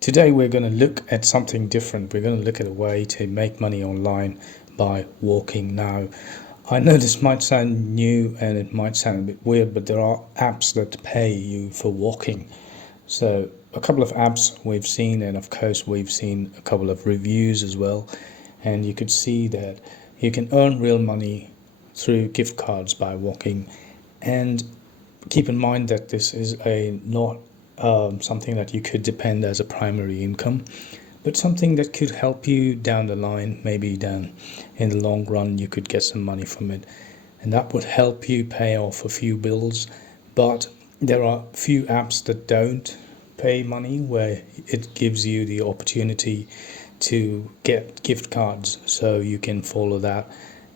Today we're going to look at something different. We're going to look at a way to make money online by walking. Now, I know this might sound new and it might sound a bit weird, but there are apps that pay you for walking. So a couple of apps we've seen, and of course we've seen a couple of reviews as well, and you could see that you can earn real money through gift cards by walking. And keep in mind that this is not something that you could depend as a primary income, but something that could help you down the line. Maybe down in the long run you could get some money from it, and that would help you pay off a few bills. But there are few apps that don't pay money, where it gives you the opportunity to get gift cards, so you can follow that.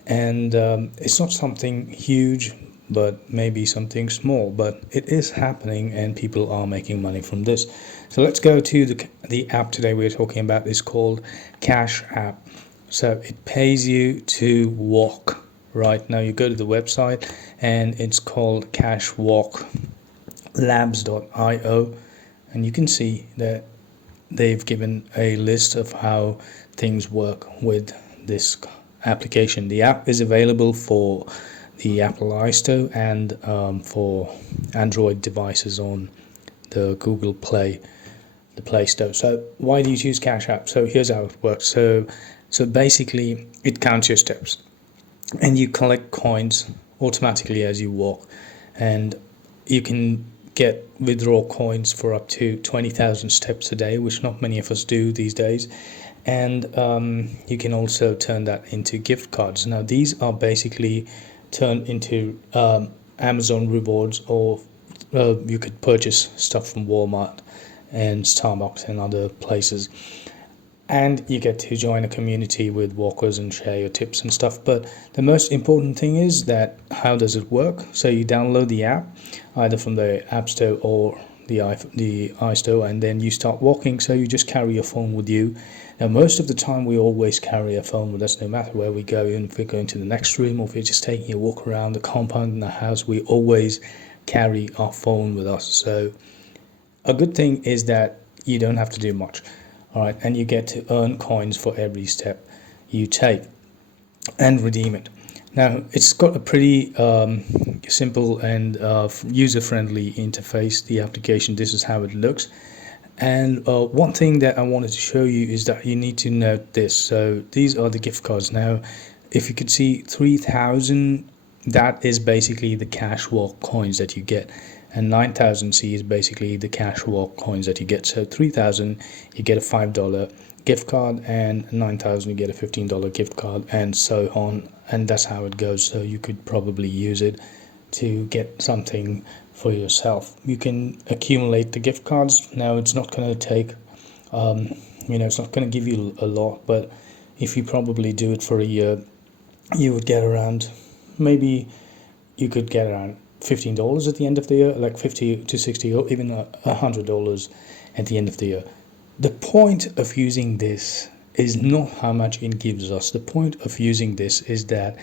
And it's not something huge, but maybe something small, but it is happening and people are making money from this. So let's go to the app today we're talking about. Is called Cash App. So it pays you to walk. Right now you go to the website and it's called cashwalklabs.io, and you can see that they've given a list of how things work with this application. The app is available for the Apple iStore and for Android devices on the Google Play, the Play Store. So why do you choose Cash App? So here's how it works. So basically it counts your steps and you collect coins automatically as you walk, and you can withdraw coins for up to 20,000 steps a day, which not many of us do these days. And you can also turn that into gift cards. Now these are basically turned into Amazon rewards, or you could purchase stuff from Walmart and Starbucks and other places, and you get to join a community with walkers and share your tips and stuff. But the most important thing is that how does it work? So you download the app either from the App Store or the iStore, and then you start walking. So you just carry your phone with you. Now most of the time we always carry a phone with us, no matter where we go. Even if we're going to the next room, or if we're just taking a walk around the compound in the house, we always carry our phone with us. So a good thing is that you don't have to do much. All right, and you get to earn coins for every step you take and redeem it. Now it's got a pretty simple and user-friendly interface, the application. This is how it looks. And one thing that I wanted to show you is that you need to note this. So these are the gift cards. Now if you could see 3,000, that is basically the cash walk coins that you get, and 9,000 C is basically the cash walk coins that you get. So 3,000 you get a $5 gift card, and 9,000 you get a $15 gift card, and so on. And that's how it goes. So you could probably use it to get something for yourself. You can accumulate the gift cards. Now it's not going to take it's not going to give you a lot, but if you probably do it for a year, you would get around, maybe you could get around $15 at the end of the year, like 50 to 60 or even $100 at the end of the year. The point of using this is not how much it gives us. The point of using this is that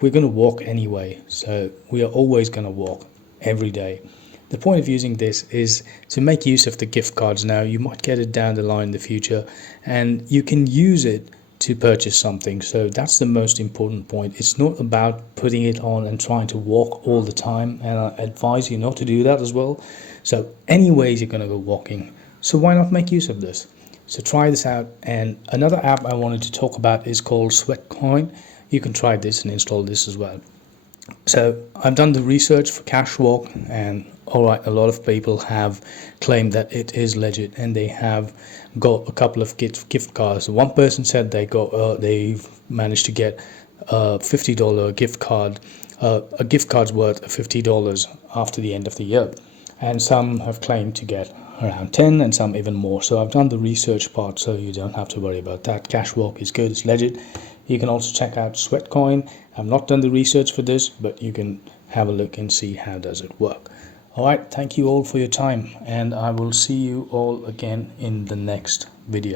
we're going to walk anyway, so we are always going to walk every day. The point of using this is to make use of the gift cards. Now you might get it down the line in the future, and you can use it to purchase something. So that's the most important point. It's not about putting it on and trying to walk all the time, and I advise you not to do that as well. So anyways you're going to go walking, so why not make use of this? So try this out. And another app I wanted to talk about is called Sweatcoin. You can try this and install this as well. So I've done the research for Cashwalk, and alright, a lot of people have claimed that it is legit, and they have got a couple of gift cards. One person said they've managed to get a $50 gift card, a gift card's worth of $50 after the end of the year, and some have claimed to get around 10 and some even more. So I've done the research part, so you don't have to worry about that. Cashwalk is good, it's legit. You can also check out Sweatcoin. I've not done the research for this, but you can have a look and see how does it work. Alright, thank you all for your time, and I will see you all again in the next video.